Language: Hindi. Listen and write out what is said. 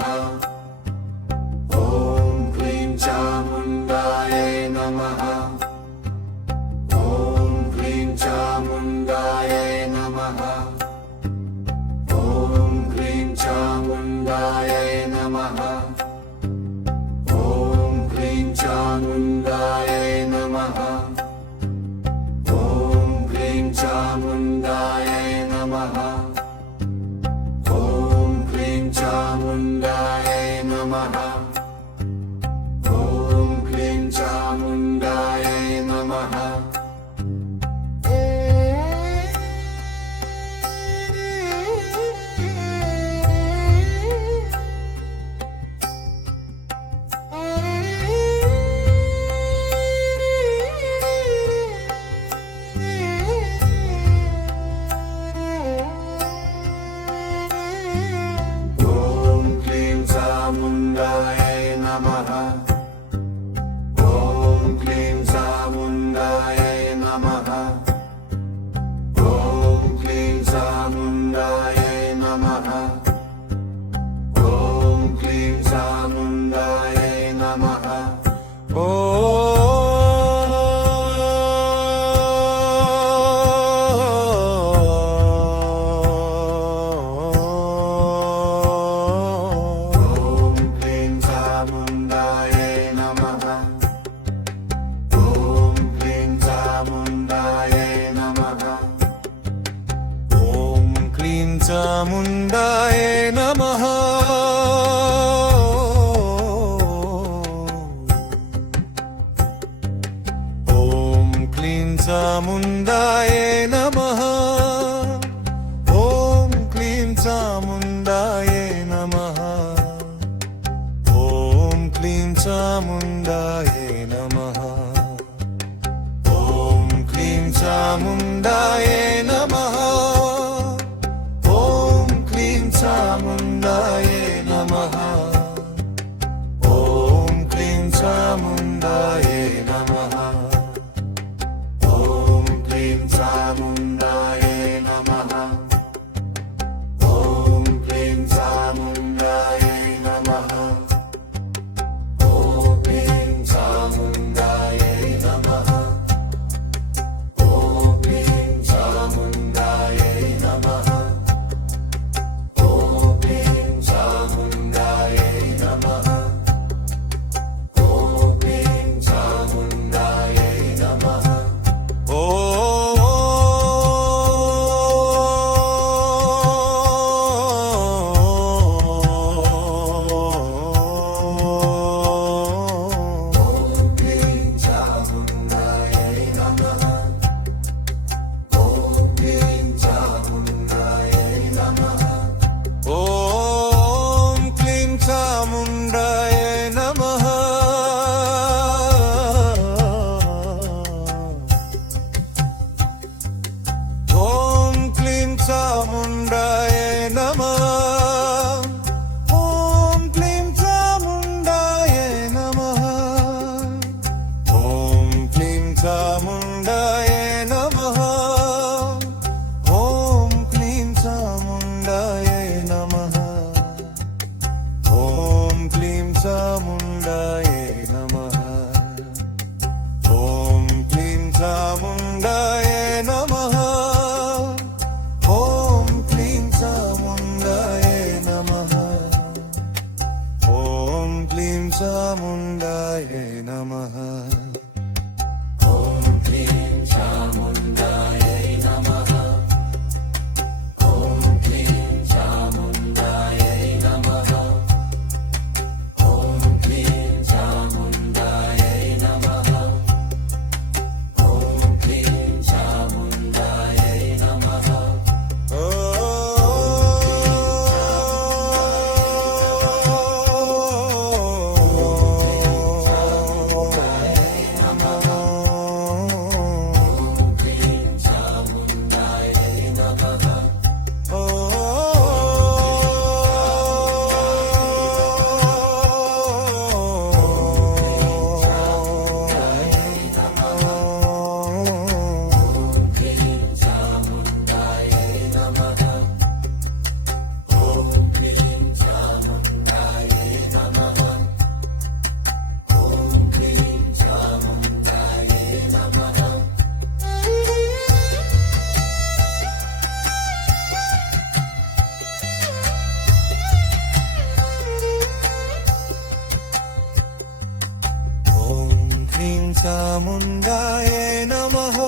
नमः। ॐ क्लीं चामुण्डायै नमः। ॐ क्लीं चामुण्डायै नमः। ॐ क्लीं चामुण्डायै नमः। ॐ क्लीं चामुण्डायै नमः। ॐ क्लीं चामुण्डायै नमः। ॐ क्लीं चामुण्डायै नमः। ॐ क्लीं चामुण्डायै नमः। चामुण्डायै नमः। ॐ क्लीं चामुण्डायै नमः। ॐ क्लीं चामुण्डायै नमः। ॐ क्लीं चामुण्डायै नमः। चामुण्डायै नमः। ॐ क्लीं चामुण्डायै नमः। ॐ क्लीं चामुण्डायै नमः। ॐ क्लीं चामुण्डायै नमः। ॐ क्लीं चामुण्डायै नमः। चामुण्डायै नमः। ॐ क्लीं चामुण्डायै नमः। ॐ क्लीं चामुण्डायै नमः। ॐ क्लीं चामुण्डायै नमः। ॐ क्लीं चामुण्डायै नमः। ॐ क्लीं चामुण्डायै नमः। चामुण्डायै नमः। ॐ क्लीं चामुण्डायै नमः। ॐ क्लीं चामुण्डायै नमः। ॐ क्लीं चामुण्डायै नमः। ॐ क्लीं चामुण्डायै नमः। चामुण्डायै नमः